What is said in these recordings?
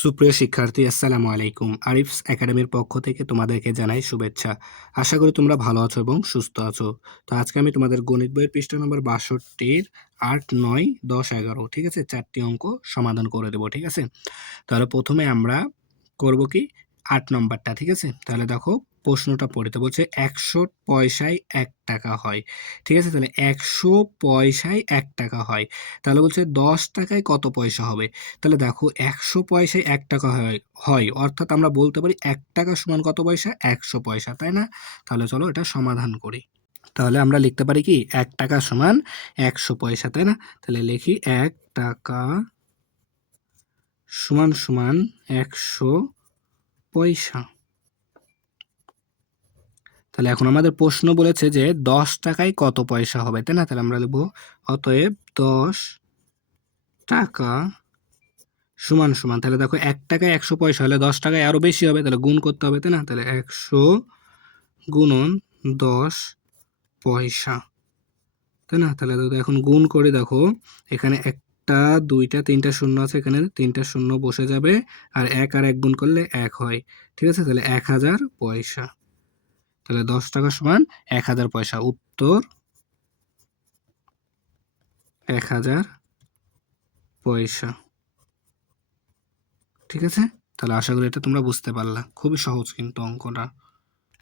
সুপ্রিয় শিক্ষার্থী, আসসালামু আলাইকুম। আরিফস একাডেমির পক্ষ থেকে তোমাদেরকে জানাই শুভেচ্ছা। আশা করি তোমরা ভালো আছো এবং সুস্থ আছো। তো আজকে আমি তোমাদের গণিত বইয়ের পৃষ্ঠা নম্বর ৬২-র ৮, ৯, ১০, ১১, ঠিক আছে, ৪টি অঙ্ক সমাধান করে দেবো, ঠিক আছে। তাহলে প্রথমে আমরা করব কি ৮ নম্বরটা, ঠিক আছে। তাহলে দেখো প্রশ্নটা পড়তে বলছে ১০০ পয়সায় ১ টাকা হয়, ঠিক আছে। তাহলে ১০০ পয়সায় ১ টাকা হয়, তাহলে বলছে ১০ টাকায় কত পয়সা হবে। তাহলে দেখো ১০০ পয়সায় ১ টাকা হয় হয় অর্থাৎ আমরা বলতে পারি ১ টাকা সমান কত পয়সা, ১০০ পয়সা, তাই না। তাহলে চলো এটা সমাধান করি। তাহলে আমরা লিখতে পারি কি ১ টাকা সমান ১০০ পয়সা, তাই না। তাহলে লিখি ১ টাকা সমান সমান ১০০ পয়সা। তাহলে এখন আমাদের প্রশ্ন বলেছে যে ১০ টাকায় কত পয়সা হবে, তাই না। তাহলে আমরা লিখব অতএব ১০ টাকা সমান সমান, তাহলে দেখো ১ টাকায় ১০০ পয়সা হলে ১০ টাকায় আরো বেশি হবে, তাহলে গুণ করতে হবে, তাই না। তাহলে ১০০ গুণন ১০ পয়সা, তাই না। তাহলে এখন গুণ করে দেখো এখানে একটা, দুইটা, তিনটা শূন্য আছে, এখানে তিনটা শূন্য বসে যাবে, আর ১ আর ১ গুণ করলে ১ হয়, ঠিক আছে। তাহলে ১০০০ পয়সা। তাহলে ১০ টাকা সমান ১০০০ পয়সা। উত্তর ১০০০ পয়সা, ঠিক আছে। তাহলে আশা করি এটা তোমরা বুঝতে পারলা, খুবই সহজ কিন্তু অঙ্কটা।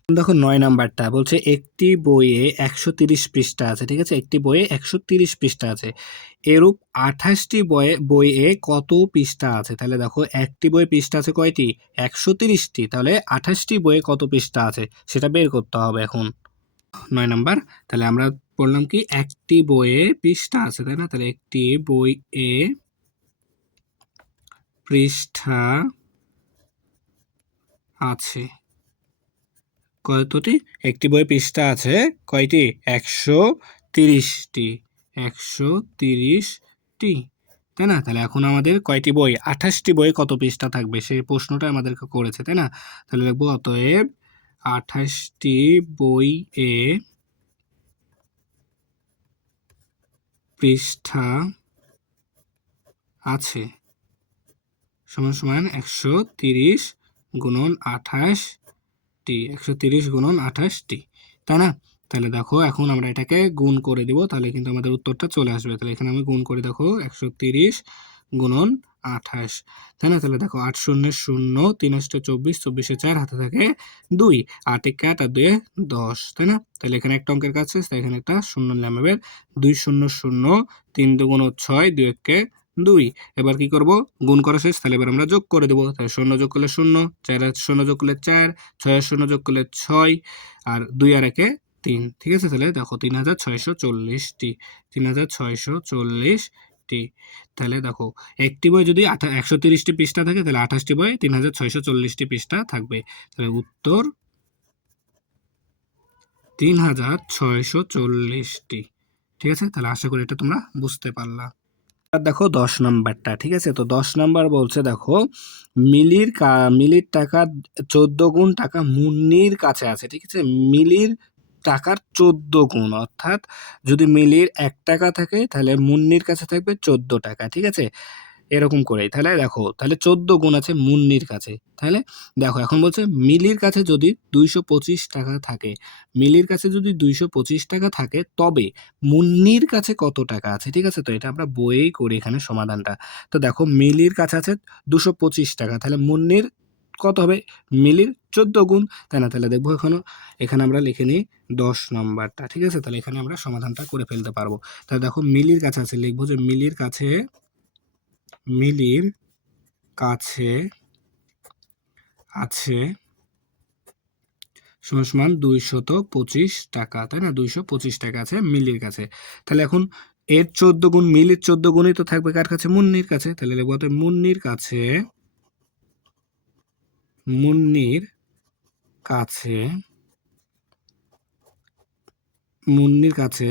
দেখো ৯ নাম্বারটা বলছে একটি বইয়ে ১৩০ পৃষ্ঠা আছে, ঠিক আছে। একটি বইয়ে ১৩০ পৃষ্ঠা আছে, এরূপ ২৮টি বইয়ে কত পৃষ্ঠা আছে। তাহলে দেখো একটি বই পৃষ্ঠা আছে কয়টি, ১৩০টি, তাহলে ২৮টি বইয়ে কত পৃষ্ঠা আছে সেটা বের করতে হবে এখন। ৯ নাম্বার, তাহলে আমরা বললাম কি একটি বইয়ে পৃষ্ঠা আছে, তাই না। তাহলে একটি বইয়ে পৃষ্ঠা আছে কতটি, একটি বই পৃষ্ঠা আছে কয়টি, ১৩০টি, ১৩০টি, তাই না। তাহলে এখন আমাদের কয়টি বই, ২৮টি বইয়ে কত পৃষ্ঠা থাকবে সেই প্রশ্নটা আমাদেরকে করেছে, তাই না। তাহলে লিখবো অতএব ২৮টি বইয়ে পৃষ্ঠা আছে সমান সমান ১৩০ গুণন ২৮টি, ১৩০ গুণন ২৮টি, তাই না। তাহলে দেখো এখন আমরা এটাকে গুণ করে দিব, তাহলে কিন্তু আমাদের উত্তরটা চলে আসবে। তাহলে এখানে আমি গুণ করে দেখো ১৩০ গুণন ২৮, তাই না। তাহলে দেখো ৮ শূন্য শূন্য, ৩ ৮ ২৪, ২৪ 4 হাতে থাকে ২, ৮ একে ৮ আর ২ ১০, তাই না। তাহলে এখানে একটা অঙ্কের কাজ শেষ, তাই এখানে একটা শূন্য নিলাম। এবার ২ শূন্য শূন্য, ৩ দুগুণ ৬, ২ একে ২। এবার কি করব, গুণ করা শেষ, তাহলে এবার আমরা যোগ করে দেবো। তাহলে শূন্য যোগ করলে শূন্য, ৪ আর শূন্য যোগ করলে ৪, ৬ আর শূন্য যোগ করলে ৬, আর ২ আর একে ৩, ঠিক আছে। তাহলে দেখো ৩৬৪০টি, ৩৬৪০টি। তাহলে দেখো একটি বই যদি ১৩০টি পৃষ্ঠা থাকে, তাহলে ২৮টি বই ৩৬৪০টি পৃষ্ঠা থাকবে। তাহলে উত্তর ৩৬৪০টি, ঠিক আছে। তাহলে আশা করি এটা তোমরা বুঝতে পারলা। আর দেখো ১০ নাম্বারটা, ঠিক আছে। তো ১০ নাম্বার বলছে দেখো মিলির টাকা ১৪ গুণ টাকা মুন্নির কাছে আছে, ঠিক আছে। মিলির টাকার ১৪ গুণ, অর্থাৎ যদি মিলির ১ টাকা থাকে তাহলে মুন্নির কাছে থাকবে ১৪ টাকা, ঠিক আছে। এরকম করেই তাহলে দেখো তাহলে ১৪ গুণ আছে মুন্নির কাছে। তাহলে দেখো এখন বলছে মিলির কাছে যদি ২২৫ টাকা থাকে, মিলির কাছে যদি ২২৫ টাকা থাকে তবে মুন্নির কাছে কত টাকা আছে, ঠিক আছে। তো এটা আমরা বইয়েই করি এখানে সমাধানটা। তো দেখো মিলির কাছে আছে ২২৫ টাকা, তাহলে মুন্নির কত হবে, মিলির ১৪ গুণ, তাই না। তাহলে দেখবো এখানে আমরা লিখে নিই ১০ নম্বরটা, ঠিক আছে। তাহলে এখানে আমরা সমাধানটা করে ফেলতে পারবো। তাহলে দেখো মিলির কাছে আছে, লিখবো যে মিলির কাছে আছে সমান সমান ২২৫ টাকা, তাই না। ২২৫ টাকা আছে মিলির কাছে। তাহলে এখন এর ১৪ গুণ, মিলির ১৪ গুণই তো থাকবে কার কাছে, মুন্নির কাছে। তাহলে লিখবো মুন্নির কাছে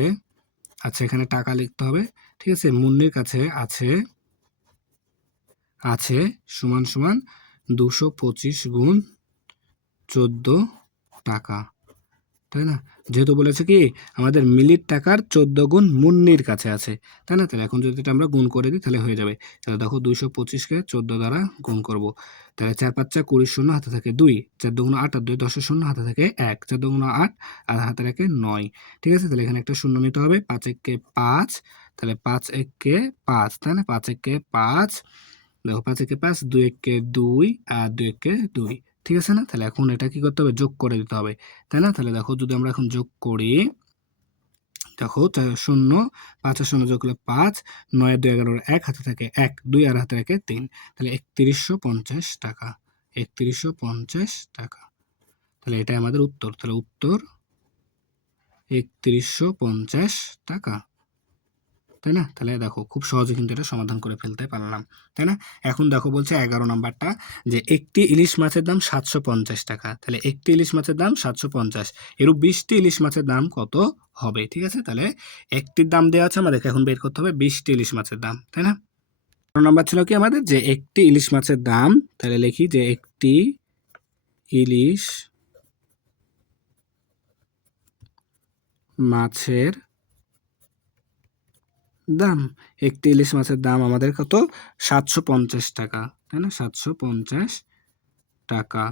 আচ্ছা এখানে টাকা লিখতে হবে, ঠিক আছে। মুন্নির কাছে আছে সমান সমান ২২৫ গুণ ১৪ টাকা, তাই না? যেহেতু বলেছে কি আমাদের মিলির টাকার 14 গুণ মুন্নির কাছে আছে, তাই না? তাহলে এখন যদি এটা আমরা গুণ করে দিই তাহলে হয়ে যাবে। তাহলে দেখো 225-কে 14 দ্বারা গুণ করব। তাহলে 4 5 যা 20 শূন্য হাতে থাকে 2, 4 2 8 আর 2 10 শূন্য হাতে থাকে 1, 4 2 8 আর হাতে রাখে 9। ঠিক আছে? তাহলে এখানে একটা শূন্য নিতে হবে। 5 1-কে 5, তাহলে 5 1-কে 5, তাই না? 5 1-কে 5, দেখো 5 1-কে 5, 2 1-কে 2 আর 2 1-কে 2। ঠিক আছে না? তাহলে এখন এটা কি করতে হবে? যোগ করে দিতে হবে, তাই না? তাহলে দেখো যদি আমরা এখন যোগ করি, দেখো শূন্য, 5 আর শূন্য যোগ করলে 5, 9 2 11 1 হাতে থাকে 1, 2 আর হাতে থাকে 3, তাহলে 3150 টাকা। 3150 টাকা। তাহলে এটাই আমাদের উত্তর। তাহলে উত্তর 3150 টাকা, তাই না? তাহলে দেখো খুব সহজে কিন্তু এটা সমাধান করে ফেলতে পারলাম, তাই না? এখন দেখো বলছে 11 নাম্বারটা, যে একটি ইলিশ মাছের দাম 750 টাকা। তাহলে একটি ইলিশ মাছের দাম 750, এরূপ 20টি ইলিশ মাছের দাম কত হবে? ঠিক আছে, তাহলে একটির দাম দেওয়া আছে আমাদেরকে, এখন বের করতে হবে 20টি ইলিশ মাছের দাম, তাই না? 12 নাম্বার ছিল কি আমাদের, যে একটি ইলিশ মাছের দাম, তাহলে লিখি যে একটি ইলিশ মাছের দাম, একটি ইলিশ মাছের দাম আমাদের কত? 750 টাকা, তাই না? 750 টাকা।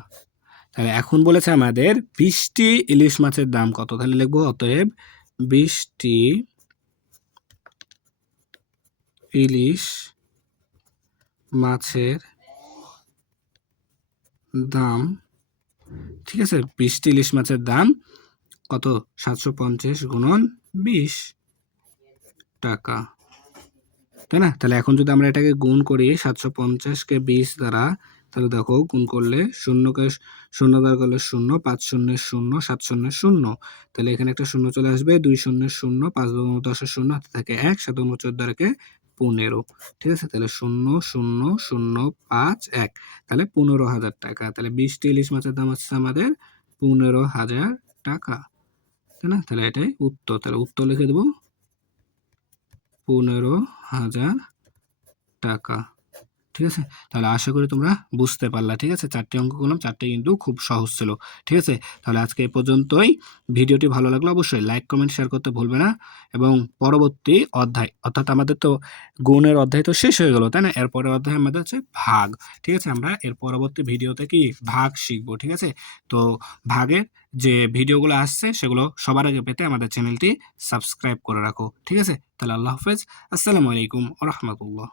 তাহলে এখন বলেছে আমাদের 20টি ইলিশ মাছের দাম কত? তাহলে লিখবো অতএব 20টি ইলিশ মাছের দাম, ঠিক আছে? 20টি ইলিশ মাছের দাম কত? 750 গুণন 20 টাকা, তাই না? তাহলে এখন যদি আমরা এটাকে গুণ করি 750-কে 20 দ্বারা, তাহলে দেখো গুণ করলে শূন্যকে শূন্য দ্বারা করলে 0, 5 শূন্য 0, 7 শূন্য 0, তাহলে এখানে একটা শূন্য চলে আসবে, 2 শূন্য 0, 5 2 10 শূন্য হাতে থাকে 1, 7 2 14 আর 15। ঠিক আছে, তাহলে 0 0 0 5 1, তাহলে 15,000 টাকা। তাহলে 20টি ইলিশ মাছের দাম হচ্ছে আমাদের 15,000 টাকা, তাই না? তাহলে এটাই উত্তর। তাহলে উত্তর লিখে দেবো 15,000 টাকা। ঠিক আছে, তাহলে আশা করি তোমরা বুঝতে পারলা। ঠিক আছে, 4টি অঙ্ক করলাম, 4টি কিন্তু খুব সহজ ছিল। ঠিক আছে, তাহলে আজকে এই পর্যন্তই। ভিডিওটি ভালো লাগলে অবশ্যই লাইক কমেন্ট শেয়ার করতে ভুলবে না, এবং পরবর্তী অধ্যায়, অর্থাৎ আমাদের তো গুণের অধ্যায় তো শেষ হয়ে গেল, তাই না? এরপরের অধ্যায় আমাদের হচ্ছে ভাগ। ঠিক আছে, আমরা এর পরবর্তী ভিডিওতে কি ভাগ শিখবো। ঠিক আছে, তো ভাগের যে ভিডিওগুলো আসছে সেগুলো সবার আগে পেতে আমাদের চ্যানেলটি সাবস্ক্রাইব করে রাখো। ঠিক আছে, তাহলে আল্লাহ হাফেজ, আসসালামু আলাইকুম ওয়া রাহমাতুল্লাহ।